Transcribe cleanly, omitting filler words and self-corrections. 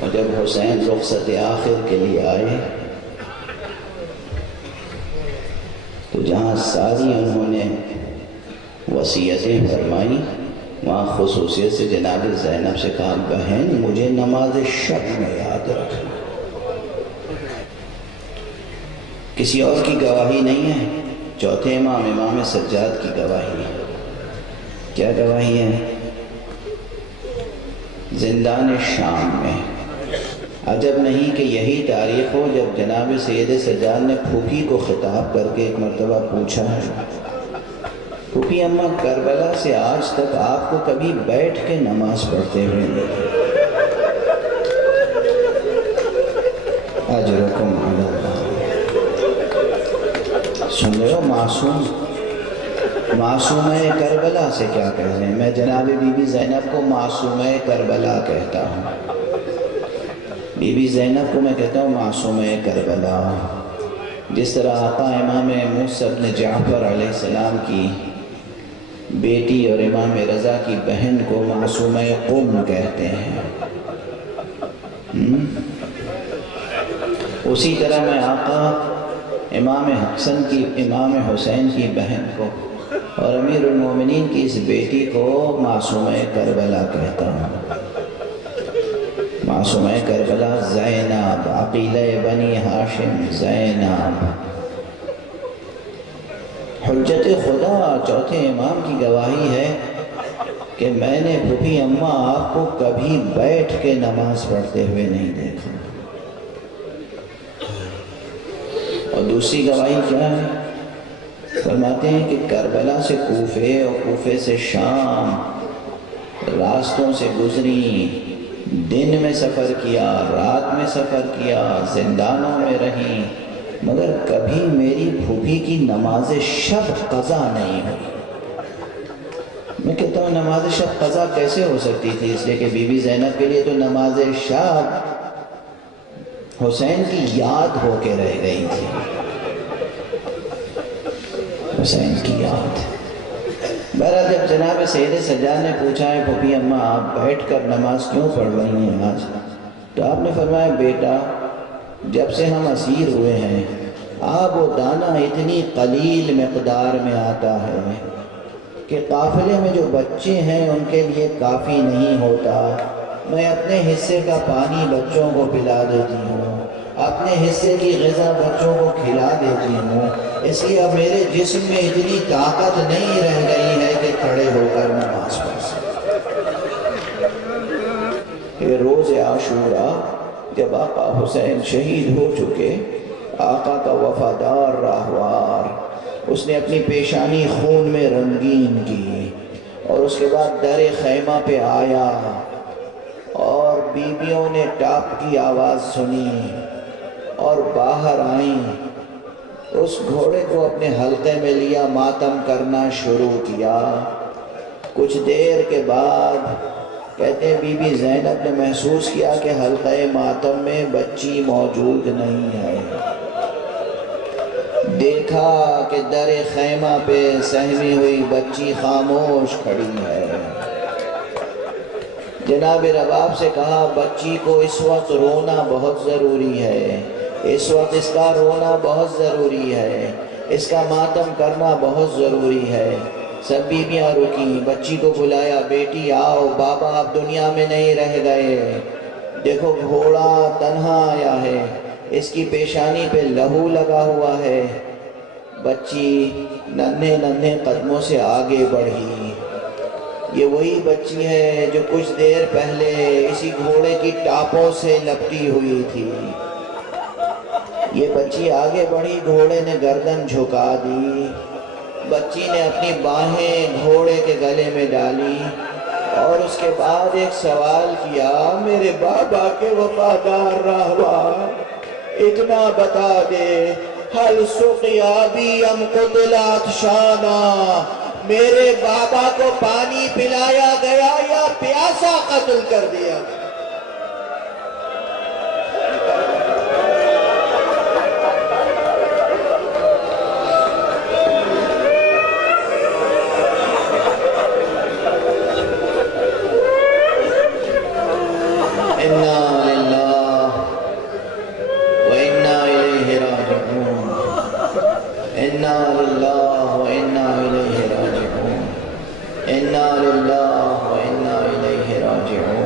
اور جب حسین رخصت آخر کے لیے آئے تو جہاں ساری انہوں نے وصیتیں فرمائی، وہاں خصوصیت سے جناب زینب سے کہا بہن مجھے نماز شب میں یاد رکھنا۔ کسی اور کی گواہی نہیں ہے، چوتھے امام سجاد کی گواہی ہے۔ کیا گواہی ہے؟ زندان شام میں۔ عجب نہیں کہ یہی تاریخ ہو جب جناب سید سجاد نے پھوپھی کو خطاب کر کے ایک مرتبہ پوچھا ہے، پھوپھی اماں کربلا سے آج تک آپ کو کبھی بیٹھ کے نماز پڑھتے ہوئے نہیں، اجرکم علی اللہ۔ سن رہے ہو؟ معصومہ کربلا سے کیا کہہ رہے ہیں؟ میں جناب بی بی زینب کو معصومہ کربلا کہتا ہوں، بی بی زینب کو میں کہتا ہوں معصومہ کربلا۔ جس طرح آقا امام موسی بن جعفر علیہ السلام کی بیٹی اور امام رضا کی بہن کو معصومہ قم کہتے ہیں، اسی طرح میں آقا امام حسین کی بہن کو اور امیر المومنین کی اس بیٹی کو معصومہ کربلا کہتا ہوں۔ معصومہ کربلا زینب، عقیلہ بنی ہاشم زینب، حجت خدا چوتھے امام کی گواہی ہے کہ میں نے پھوپھی اماں آپ کو کبھی بیٹھ کے نماز پڑھتے ہوئے نہیں دیکھا۔ اور دوسری گواہی کیا ہے؟ فرماتے ہیں کہ کربلا سے کوفے اور کوفے سے شام راستوں سے گزری، دن میں سفر کیا، رات میں سفر کیا، زندانوں میں رہیں، مگر کبھی میری پھوپھی کی نماز شب قضا نہیں ہوئی۔ میں کہتا ہوں نماز شب قضا کیسے ہو سکتی تھی؟ اس لیے کہ بی بی زینب کے لیے تو نماز شب حسین کی یاد ہو کے رہ گئی تھی، حسین کی یاد۔ بہرحال جب جناب سید سجاد نے پوچھا ہے پھوپھی اماں آپ بیٹھ کر نماز کیوں پڑھ رہی ہیں آج، تو آپ نے فرمایا بیٹا جب سے ہم اسیر ہوئے ہیں آب و دانہ اتنی قلیل مقدار میں آتا ہے کہ قافلے میں جو بچے ہیں ان کے لیے کافی نہیں ہوتا، میں اپنے حصے کا پانی بچوں کو پلا دیتی ہوں، اپنے حصے کی غذا بچوں کو کھلا دیتی ہوں، اس لیے اب میرے جسم میں اتنی طاقت نہیں رہ گئی ہے کہ کھڑے ہو کر نماز پڑھ سکوں۔ یہ روز عاشورہ جب آقا حسین شہید ہو چکے، آقا کا وفادار راہوار، اس نے اپنی پیشانی خون میں رنگین کی اور اس کے بعد در خیمہ پہ آیا اور بیویوں نے ٹاپ کی آواز سنی اور باہر آئیں، اس گھوڑے کو اپنے حلقے میں لیا، ماتم کرنا شروع کیا۔ کچھ دیر کے بعد کہتے ہیں بی بی زینب نے محسوس کیا کہ حلقہ ماتم میں بچی موجود نہیں ہے، دیکھا کہ در خیمہ پہ سہمی ہوئی بچی خاموش کھڑی ہے۔ جناب رباب سے کہا بچی کو اس وقت رونا بہت ضروری ہے، اس وقت اس کا رونا بہت ضروری ہے، اس کا ماتم کرنا بہت ضروری ہے۔ سب بیویاں رکی، بچی کو بلایا، بیٹی آؤ، بابا اب دنیا میں نہیں رہ گئے، دیکھو گھوڑا تنہا آیا ہے، اس کی پیشانی پہ لہو لگا ہوا ہے۔ بچی ننھے ننھے قدموں سے آگے بڑھی، یہ وہی بچی ہے جو کچھ دیر پہلے اسی گھوڑے کی ٹاپوں سے لپٹی ہوئی تھی۔ یہ بچی آگے بڑھی، گھوڑے نے گردن جھکا دی، بچی نے اپنی باہیں گھوڑے کے گلے میں ڈالی اور اس کے بعد ایک سوال کیا، میرے بابا کے وفادار راہوار اتنا بتا دے، حل سقیا بی ام قتل عطشانا، میرے بابا کو پانی پلایا گیا یا پیاسا قتل کر دیا؟ انا للہ انا للہ و انا الیہ راجعون، انا للہ و انا الیہ راجعون۔